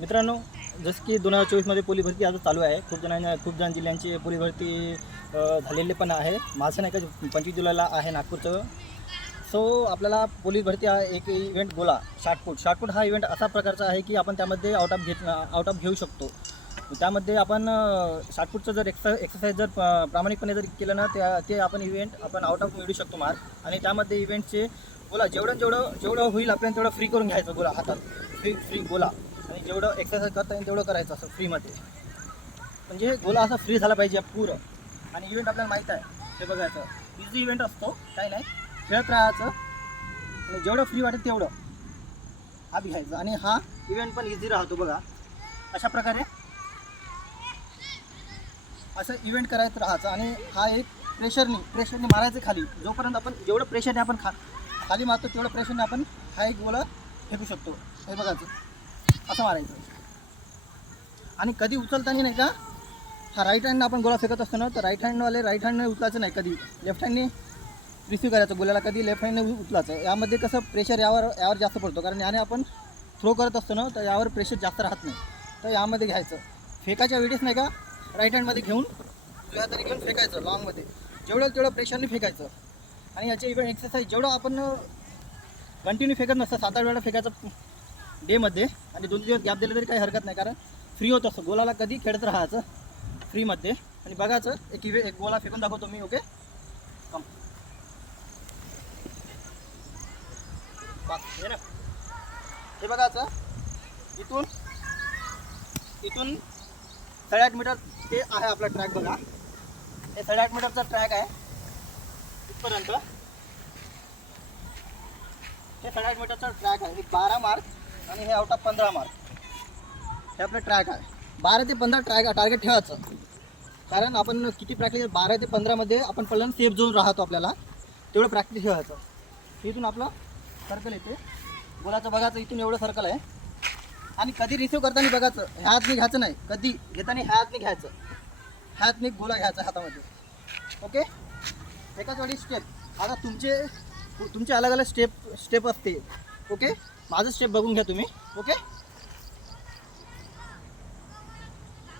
मित्रांनो, जसं की 2024मध्ये पोलीस भरती आता चालू आहे. खूप जण जिल्ह्यांची पोलीस भरती झालेले पण आहे. माझं नाही का 25 जुलैला आहे नागपूरचं. सो आपल्याला पोलीस भरती हा एक इव्हेंट गोला शॉर्टपुट हा इव्हेंट असा प्रकारचा आहे की आपण त्यामध्ये आउट ऑफ घेऊ शकतो. त्यामध्ये आपण शॉर्टपुटचं जर एक्सरसाइज जर प्रामाणिकपणे जर केलं ना ते आपण इव्हेंट आपण आउट ऑफ मिळू शकतो मार्क. आणि त्यामध्ये इव्हेंटचे गोला जेवढं होईल आपल्याला तेवढं फ्री करून घ्यायचं गोला हातात. फ्री गोला आणि जेवढं एक्सरसाइज करता येईल तेवढं करायचं असं फ्रीमध्ये. म्हणजे गोला असा फ्री झाला पाहिजे पुरं. आणि इव्हेंट आपल्याला माहीत आहे ते बघायचं. इझी इव्हेंट असतो, काही नाही, खेळत राहायचं आणि जेवढं फ्री वाटेल तेवढं हा घ्यायचं. आणि हा इव्हेंट पण इझी राहतो बघा. अशा प्रकारे असं इव्हेंट करायचं राहायचं. आणि हा एक प्रेशरने मारायचं खाली. जोपर्यंत आपण जेवढं प्रेशरने आपण खाली मारतो तेवढं प्रेशरने आपण हा एक गोला फेकू शकतो. हे बघायचं, असं मारायचं. आणि कधी उचलताना नाही का, हा राईट हँडनं आपण गोळा फेकत असतो ना, तर राईट हँडने उचलायचं नाही, कधी लेफ्ट हँडने रिसीव्ह करायचं गोल्याला, कधी लेफ्ट हँडने उचलायचं. यामध्ये कसं प्रेशर यावर जास्त पडतो, कारण याने आपण थ्रो करत असतो ना, तर यावर प्रेशर जास्त राहत नाही. तर यामध्ये घ्यायचं. फेकायच्या वेळेस नाही का राईट हँडमध्ये घेऊन हाताने घेऊन फेकायचं लॉंगमध्ये. तेवढं प्रेशरने फेकायचं. आणि याचे इव्हेंट एक्सरसाइज जेवढं आपण कंटिन्यू फेकत नसतं, 7-8 वेळा फेकायचं डेमध्ये. आणि 2 दिवस गॅप दिले तरी काही हरकत नाही, कारण फ्री होत असतं. गोलाला कधी खेळत राहायचं फ्रीमध्ये. आणि बघायचं एक गोला फेकून दाखवतो मी. ओके, कम हे ना, हे बघायचं. इथून 8.5 मीटर ते आहे आपला ट्रॅक. बघा, हे 8.5 मीटरचा ट्रॅक आहे इथपर्यंत. हे 8.5 मीटरचा ट्रॅक आहे. हे 12 मार्क आणि हे आउट ऑफ 15 मार्क हे आपलं ट्रॅक आहे. 12 ते 15 टार्गेट ठेवायचं. कारण आपण किती प्रॅक्टिस 12 ते 15मध्ये आपण पहिल्यांदा सेफ झोन राहतो, आपल्याला तेवढं प्रॅक्टिस ठेवायचं. इथून आपलं सर्कल येते गोलाचं. बघायचं इथून एवढं सर्कल आहे. आणि कधी रिसिव्ह करताना बघायचं ह्या हातने घ्यायचं नाही, कधी घेताना ह्या हातने घ्यायचं. ह्या हातने गोला घ्यायचा हातामध्ये. ओके, एकाच वेळी स्टेप. आता तुमचे अलग अलग स्टेप असते. ओके, माझं स्टेप बघून घ्या तुम्ही. ओके,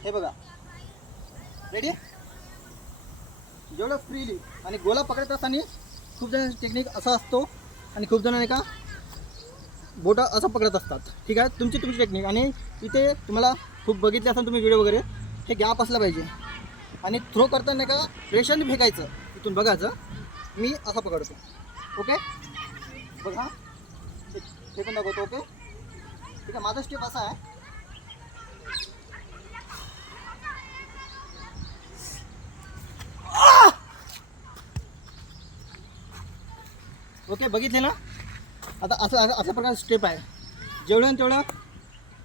हे बघा, रेडी. जेवढं फ्रीली. आणि गोला पकडत असताना खूप जण टेक्निक असा असतो आणि खूप जण नाही का बोटा असं पकडत असतात. ठीक आहे, तुमची टेक्निक. आणि इथे तुम्हाला खूप बघितले असाल तुम्ही व्हिडिओ वगैरे, हे गॅप असला पाहिजे. आणि थ्रो करताना का प्रेशरने फेकायचं. इथून बघायचं मी असं पकडतो. ओके, बघा फेकून दाखवतो. ओके, ठीक आहे, माझा स्टेप असा आहे. ओके, बघितले ना. आता अशा प्रकारचा स्टेप आहे. जेवढं तेवढं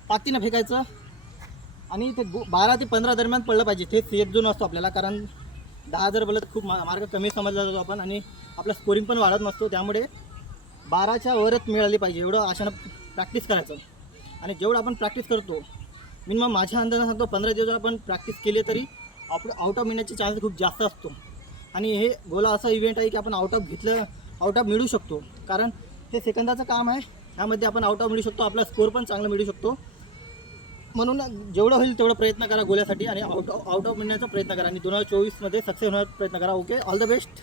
ताकदीनं फेकायचं. आणि ते 12 ते 15 दरम्यान पडलं पाहिजे. ते सेफ झोन असतो आपल्याला, कारण 10 जर बोलत खूप मार्क कमी समजला जातो आपण. आणि आपला स्कोरिंग पण वाढत नसतो. त्यामुळे 12च्या वरच मिळाली पाहिजे, एवढं अशानं प्रॅक्टिस करायचं. आणि जेवढं आपण प्रॅक्टिस करतो, मिनिमम माझ्या अंदाजाने सांगतो 15 दिवस जर आपण प्रॅक्टिस केली तरी आपण आउट ऑफ मिळण्याचे चान्सेस खूप जास्त असतो. आणि हे गोला असा इव्हेंट आहे की आपण आउट ऑफ मिळू शकतो. कारण हे सेकंदाचं काम आहे. ह्यामध्ये आपण आउट ऑफ मिळू शकतो. आपला स्कोर पण चांगला मिळू शकतो. म्हणून जेवढं होईल तेवढा प्रयत्न करा गोल्यासाठी. आणि आउट ऑफ मिळण्याचा प्रयत्न करा. आणि 2024मध्ये सक्सेस होण्याचा प्रयत्न करा. Okay, all the best.